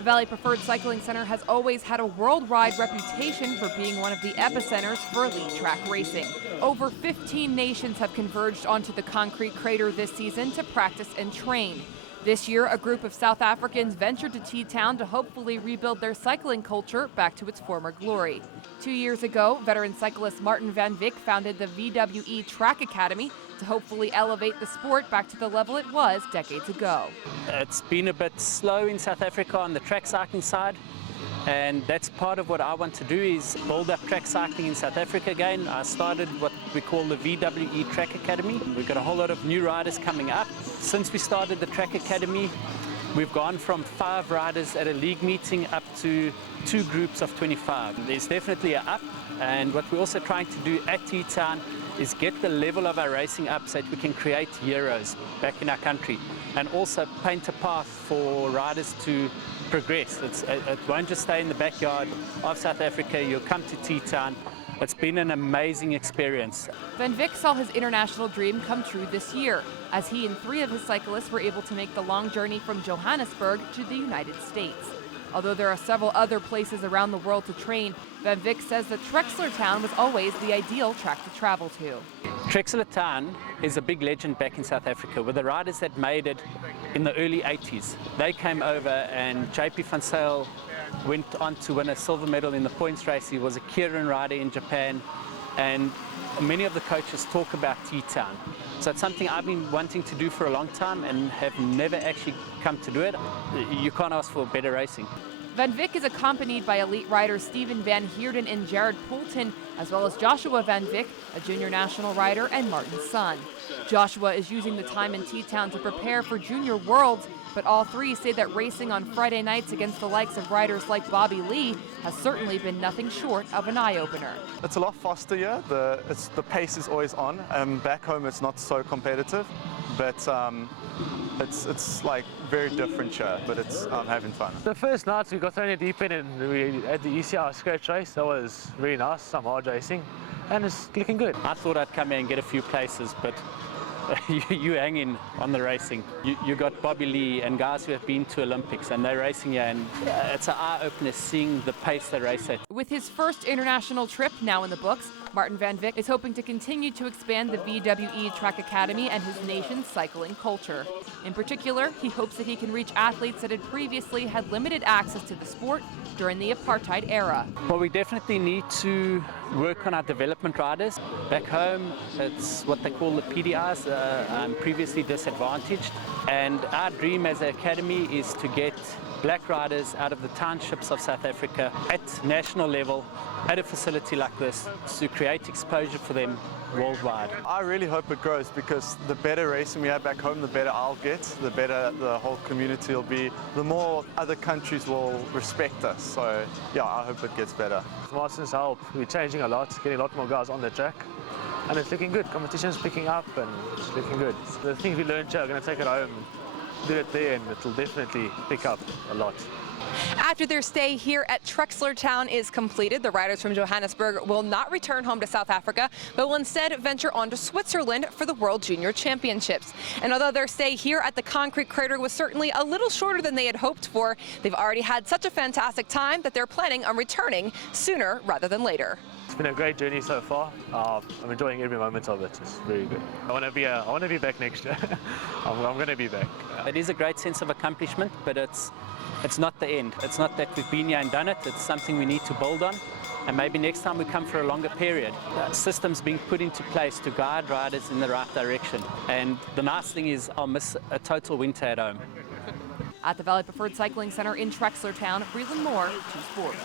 The Valley Preferred Cycling Center has always had a worldwide reputation for being one of the epicenters for elite track racing. Over 15 nations have converged onto the concrete crater this season to practice and train. This year, a group of South Africans ventured to T-Town to hopefully rebuild their cycling culture back to its former glory. 2 years ago, veteran cyclist Martin van Wyk founded the VWE Track Academy to hopefully elevate the sport back to the level it was decades ago. It's been a bit slow in South Africa on the track cycling side, and that's part of what I want to do, is build up track cycling in South Africa again. I started what we call the VWE Track Academy. We've got a whole lot of new riders coming up. Since we started the Track Academy, we've gone from 5 riders at a league meeting up to 2 groups of 25. There's definitely an up, and what we're also trying to do at T-Town is get the level of our racing up so that we can create heroes back in our country, and also paint a path for riders to progress. It won't just stay in the backyard of South Africa. You'll come to T-Town. It's been an amazing experience. Van Wyk saw his international dream come true this year, as he and 3 of his cyclists were able to make the long journey from Johannesburg to the United States. Although there are several other places around the world to train, Van Wyk says that Trexlertown was always the ideal track to travel to. Trexlertown is a big legend back in South Africa, with the riders that made it in the early 80s. They came over, and JP van Zyl went on to win a silver medal in the points race. He was a Keirin rider in Japan, and many of the coaches talk about T-Town. So it's something I've been wanting to do for a long time and have never actually come to do it. You can't ask for better racing. Van Wyk is accompanied by elite riders Steven van Heerden and Jared Poulton, as well as Joshua van Wyk, a junior national rider and Martin's son. Joshua is using the time in T-Town to prepare for Junior Worlds, but all 3 say that racing on Friday nights against the likes of riders like Bobby Lee has certainly been nothing short of an eye-opener. It's a lot faster here. The pace is always on. Back home it's not so competitive, but it's like very different here, but I'm having fun. The first night we got thrown in deep end and we had the ECR scratch race. That was really nice, some hard racing, and it's looking good. I thought I'd come here and get a few places, but you hang in on the racing. You got Bobby Lee and guys who have been to Olympics, and they're racing here, and it's an eye-opener seeing the pace they race at. With his first international trip now in the books, Martin van Wyk is hoping to continue to expand the VWE Track Academy and his nation's cycling culture. In particular, he hopes that he can reach athletes that had previously had limited access to the sport during the apartheid era. Well, we definitely need to work on our development riders. Back home, it's what they call the PDIs, previously disadvantaged. And our dream as an academy is to get black riders out of the townships of South Africa at national level at a facility like this to create exposure for them worldwide. I really hope it grows, because the better racing we have back home, the better I'll get, the better the whole community will be, the more other countries will respect us. So yeah, I hope it gets better. With Martin's help, we're changing a lot, getting a lot more guys on the track, and it's looking good. Competition's picking up and it's looking good. The things we learned here, I'm going to take it home, do it there, and it'll definitely pick up a lot. After their stay here at Trexlertown is completed, the riders from Johannesburg will not return home to South Africa, but will instead venture on to Switzerland for the World Junior Championships. And although their stay here at the concrete crater was certainly a little shorter than they had hoped for, they've already had such a fantastic time that they're planning on returning sooner rather than later. It's been a great journey so far. I'm enjoying every moment of it. It's very good. I want to be back next year. I'm going to be back. It is a great sense of accomplishment, but it's not the end. It's not that we've been here and done it. It's something we need to build on, and maybe next time we come for a longer period. Systems being put into place to guide riders in the right direction. And the nice thing is I'll miss a total winter at home. At the Valley Preferred Cycling Center in Trexlertown, Breland Moore, 2 Sports.